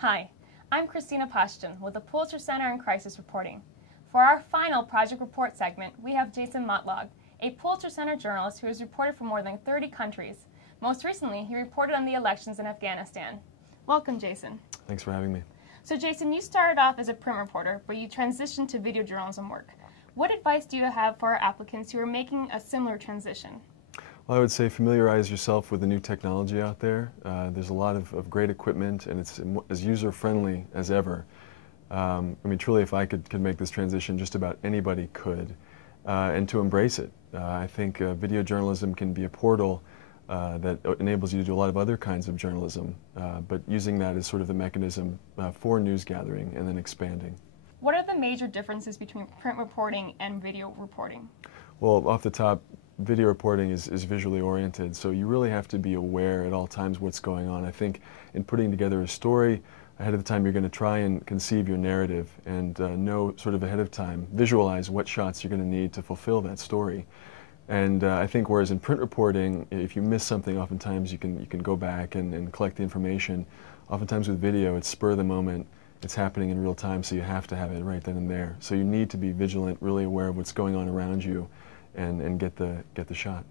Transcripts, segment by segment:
Hi, I'm Christina Pashton with the Pulitzer Center in Crisis Reporting. For our final Project Report segment, we have Jason Motlog, a Pulitzer Center journalist who has reported for more than 30 countries. Most recently, he reported on the elections in Afghanistan. Welcome, Jason. Thanks for having me. So, Jason, you started off as a print reporter, but you transitioned to video journalism work. What advice do you have for our applicants who are making a similar transition? Well, I would say familiarize yourself with the new technology out there. There's a lot of great equipment, and it's as user-friendly as ever. I mean, truly, if I could make this transition, just about anybody could, and to embrace it. I think video journalism can be a portal that enables you to do a lot of other kinds of journalism, but using that as sort of the mechanism for news gathering and then expanding. What are the major differences between print reporting and video reporting? Well, off the top, video reporting is visually oriented, so you really have to be aware at all times what's going on. I think in putting together a story, ahead of the time you're going to try and conceive your narrative and know sort of ahead of time, visualize what shots you're going to need to fulfill that story. And I think whereas in print reporting, if you miss something, oftentimes you can go back and collect the information. Oftentimes with video, it's spur of the moment. It's happening in real time, so you have to have it right then and there. So you need to be vigilant, really aware of what's going on around you, and get the shot.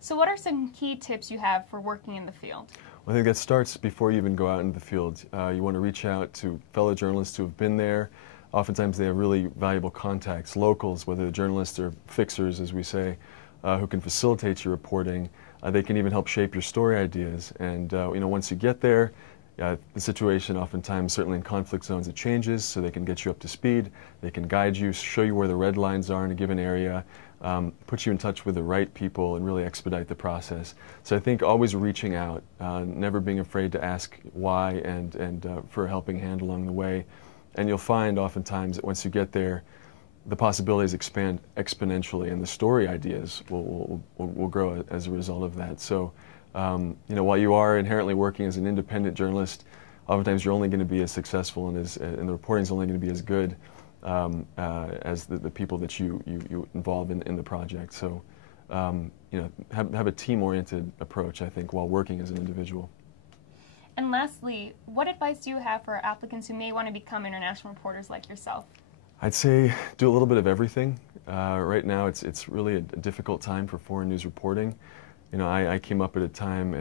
So what are some key tips you have for working in the field? Well, I think that starts before you even go out into the field. You want to reach out to fellow journalists who have been there. Oftentimes they have really valuable contacts, locals, whether they're journalists or fixers, as we say, who can facilitate your reporting. They can even help shape your story ideas. And once you get there, the situation oftentimes, certainly in conflict zones, it changes, so they can get you up to speed. They can guide you, show you where the red lines are in a given area, put you in touch with the right people, and really expedite the process. So I think always reaching out, never being afraid to ask why and for a helping hand along the way. And you'll find oftentimes that once you get there, the possibilities expand exponentially, and the story ideas will grow as a result of that. So, while you are inherently working as an independent journalist, oftentimes you're only going to be as successful and the reporting is only going to be as good as the people that you involve in the project. So, have a team-oriented approach, I think, while working as an individual. And lastly, what advice do you have for applicants who may want to become international reporters like yourself? I'd say do a little bit of everything. Right now, it's really a difficult time for foreign news reporting. I came up at a time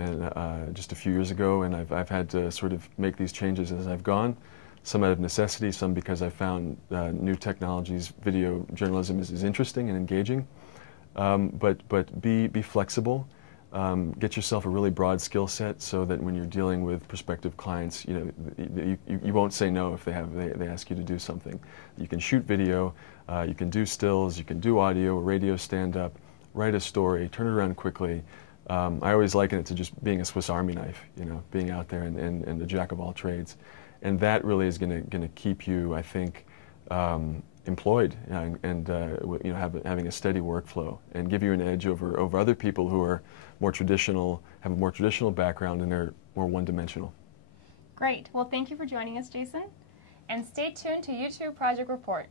just a few years ago, and I've had to sort of make these changes as I've gone. Some out of necessity, some because I found new technologies, video journalism is interesting and engaging. But be flexible. Get yourself a really broad skill set so that when you're dealing with prospective clients, you won't say no if they ask you to do something. You can shoot video, you can do stills, you can do audio, radio stand-up, write a story, turn it around quickly. I always liken it to just being a Swiss Army knife, being out there and the jack of all trades. And that really is going to keep you, I think, employed and having a steady workflow and give you an edge over other people who are more traditional, have a more traditional background, and they're more one-dimensional. Great. Well, thank you for joining us, Jason. And stay tuned to YouTube Project Report.